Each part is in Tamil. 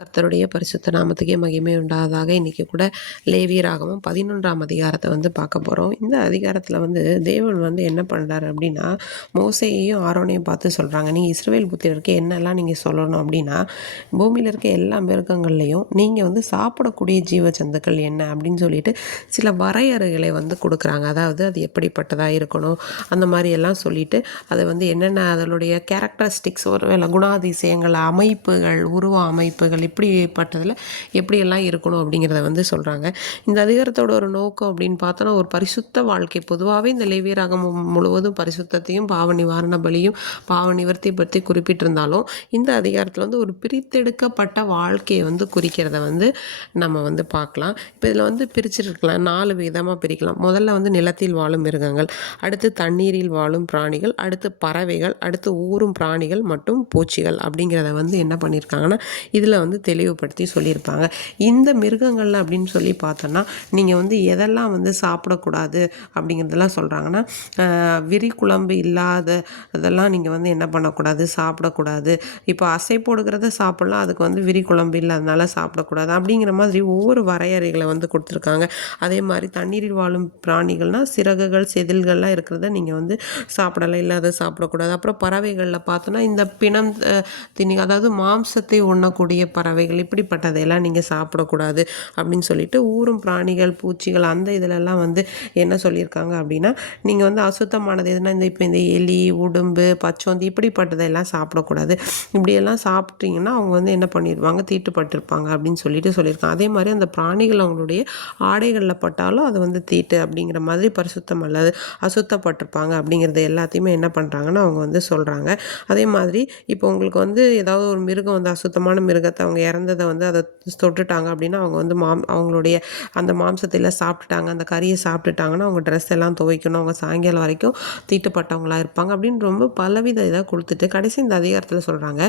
கர்த்தருடைய பரிசுத்த நாமத்துக்கே மகிமை உண்டாவதாக. இன்றைக்கி கூட லேவியராகமம் 11ஆம் அதிகாரத்தை பார்க்க போகிறோம். இந்த அதிகாரத்தில் தேவன் என்ன பண்ணுறாரு அப்படின்னா, மோசேயையும் ஆரோனையும் பார்த்து சொல்கிறாங்க, நீங்கள் இஸ்ரவேல் புத்திரருக்கு என்னெல்லாம் நீங்கள் சொல்லணும் அப்படின்னா, பூமியில் இருக்க எல்லா மிருகங்கள்லேயும் நீங்கள் சாப்பிடக்கூடிய ஜீவ ஜந்துக்கள் என்ன அப்படின்னு சொல்லிட்டு சில வரையறைகளை கொடுக்குறாங்க. அதாவது அது எப்படிப்பட்டதாக இருக்கணும் அந்த மாதிரி எல்லாம் சொல்லிட்டு அதை என்னென்ன அதனுடைய கேரக்டரிஸ்டிக்ஸ், ஒரு குணாதிசயங்கள், அமைப்புகள், உருவ அமைப்புகள் இப்படிப்பட்டதில் எப்படியெல்லாம் இருக்கணும் அப்படிங்கிறத சொல்கிறாங்க. இந்த அதிகாரத்தோட ஒரு நோக்கம் அப்படின்னு பார்த்தோன்னா, ஒரு பரிசுத்த வாழ்க்கை. பொதுவாகவே இந்த லேவியராகமம் முழுவதும் பரிசுத்தத்தையும் பாவ நிவாரண பலியும் பாவ நிவர்த்தி பற்றி குறிப்பிட்டிருந்தாலும், இந்த அதிகாரத்தில் ஒரு பிரித்தெடுக்கப்பட்ட வாழ்க்கையை குறிக்கிறத நம்ம பார்க்கலாம். இப்போ இதில் பிரிச்சிருக்கலாம், 4 விதமாக பிரிக்கலாம். முதல்ல நிலத்தில் வாழும் மிருகங்கள், அடுத்து தண்ணீரில் வாழும் பிராணிகள், அடுத்து பறவைகள், அடுத்து ஊரும் பிராணிகள் மற்றும் பூச்சிகள் அப்படிங்கிறத என்ன பண்ணியிருக்காங்கன்னா இதில் தெளிவுபடுத்தி சொல்லியிருப்பாங்க. இந்த மிருகங்கள் அப்படின்னு சொல்லி பார்த்தோன்னா, நீங்கள் எதெல்லாம் சாப்பிடக்கூடாது அப்படிங்கிறதெல்லாம் சொல்கிறாங்கன்னா, விரி குழம்பு இல்லாத இதெல்லாம் நீங்கள் என்ன பண்ணக்கூடாது, சாப்பிடக்கூடாது. இப்போ அசை போடுகிறத சாப்பிட்லாம், அதுக்கு விரி குழம்பு இல்லாதனால சாப்பிடக்கூடாது அப்படிங்கிற மாதிரி ஒவ்வொரு வரையறைகளை கொடுத்துருக்காங்க. அதே மாதிரி தண்ணீரில் வாழும் பிராணிகள்னால் சிறகுகள் செதில்கள்லாம் இருக்கிறத நீங்கள் சாப்பிடலாம், இல்லாத சாப்பிடக்கூடாது. அப்புறம் பறவைகளில் பார்த்தோன்னா, இந்த பிணம் அதாவது மாம்சத்தை உண்ணக்கூடிய பறவைகள் இப்படிப்பட்டதையெல்லாம் நீங்கள் சாப்பிடக்கூடாது அப்படின்னு சொல்லிட்டு, ஊரும் பிராணிகள், பூச்சிகள் அந்த இதிலெல்லாம் என்ன சொல்லியிருக்காங்க அப்படின்னா, நீங்கள் அசுத்தமானது எதுனா இந்த எலி, உடும்பு, பச்சோந்தி இப்படிப்பட்டதெல்லாம் சாப்பிடக்கூடாது. இப்படியெல்லாம் சாப்பிட்டீங்கன்னா அவங்க என்ன பண்ணிடுவாங்க, தீட்டுப்பட்டிருப்பாங்க அப்படின்னு சொல்லியிருக்காங்க. அதே மாதிரி அந்த பிராணிகள் அவங்களுடைய ஆடைகளில் பட்டாலும் அது தீட்டு அப்படிங்கிற மாதிரி பரிசுத்தம் அல்லது அசுத்தப்பட்டிருப்பாங்க அப்படிங்கிறது எல்லாத்தையுமே என்ன பண்ணுறாங்கன்னா அவங்க சொல்கிறாங்க. அதே மாதிரி இப்போ உங்களுக்கு ஏதாவது ஒரு மிருகம் அசுத்தமான மிருகத்தை அவங்க இறந்ததை அதை தொட்டுட்டாங்க அப்படின்னா, அவங்க அவங்களுடைய அந்த மாம்சத்தில் சாப்பிட்டுட்டாங்க, அந்த கறியை சாப்பிட்டுட்டாங்கன்னா அவங்க ட்ரெஸ் எல்லாம் துவைக்கணும், அவங்க சாயங்காலம் வரைக்கும் தீட்டுப்பட்டவங்களாக இருப்பாங்க அப்படின்னு ரொம்ப பலவித இதை கொடுத்துட்டு கடைசி இந்த அதிகாரத்தில் சொல்கிறாங்க,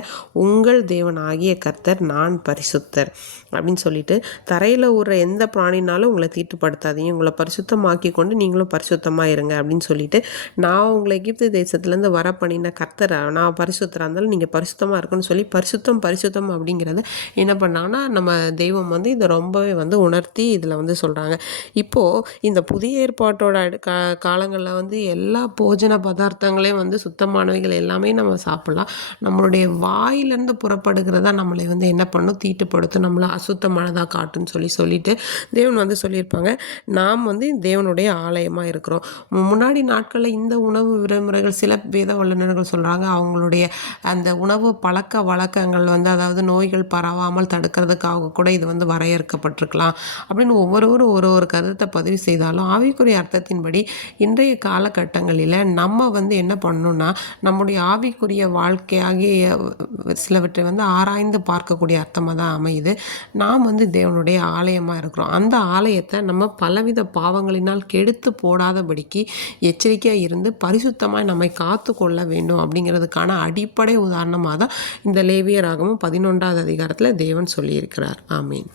உங்கள் தேவன் ஆகிய கர்த்தர் நான் பரிசுத்தர் அப்படின்னு சொல்லிட்டு, தரையில் ஊற எந்த பிராணினாலும் உங்களை தீட்டுப்படுத்தாதீங்க, உங்களை பரிசுத்தமாக்கி கொண்டு நீங்களும் பரிசுத்தமாக இருங்க அப்படின்னு சொல்லிட்டு, நான் உங்களை எகிப்து தேசத்துலேருந்து வர பண்ணின கர்த்தர், நான் பரிசுத்தராக இருந்தாலும் நீங்கள் பரிசுத்தமாக இருக்குன்னு சொல்லி பரிசுத்தம் அப்படிங்கிறத என்ன பண்ணாங்கன்னா நம்ம தெய்வம் இதை ரொம்பவே உணர்த்தி இதில் சொல்கிறாங்க. இப்போது இந்த புதிய ஏற்பாட்டோட காலங்களில் எல்லா போஜன பதார்த்தங்களையும் சுத்தமானவைகள் எல்லாமே நம்ம சாப்பிட்லாம். நம்மளுடைய வாயிலேருந்து புறப்படுகிறதா நம்மளை என்ன பண்ணும், தீட்டுப்படுத்தும், நம்மளை அசுத்தமானதாக காட்டுன்னு சொல்லிட்டு தேவன் சொல்லியிருப்பாங்க, நாம் தேவனுடைய ஆலயமாக இருக்கிறோம். முன்னாடி நாட்களில் இந்த உணவு விதிமுறைகள் சில வேத வல்லுநர்கள் சொல்கிறாங்க, அவங்களுடைய அந்த உணவு பழக்க வழக்கங்கள் அதாவது நோய்கள் பரவாமல் தடுக்கிறதுக்காக கூட இது வரையறுக்கப்பட்டிருக்கலாம் அப்படின்னு ஒவ்வொருவரும் ஒரு கருத்தை பதிவு செய்தாலும், ஆவிக்குரிய அர்த்தத்தின்படி இன்றைய காலகட்டங்களில் நம்ம என்ன பண்ணணும்னா, நம்முடைய ஆவிக்குரிய வாழ்க்கையாகிய சிலவற்றை ஆராய்ந்து பார்க்கக்கூடிய அர்த்தமாக தான் அமையுது. நாம் தேவனுடைய ஆலயமாக இருக்கிறோம். அந்த ஆலயத்தை நம்ம பலவித பாவங்களினால் கெடுத்து போடாதபடிக்கு எச்சரிக்கையாக இருந்து பரிசுத்தமாக நம்மை காத்து கொள்ள வேண்டும் அப்படிங்கிறதுக்கான அடிப்படை உதாரணமாக தான் இந்த லேவியராகமம் 11ஆவது அதிகாரத்தில் தேவன் சொல்லியிருக்கிறார். ஆமீன்.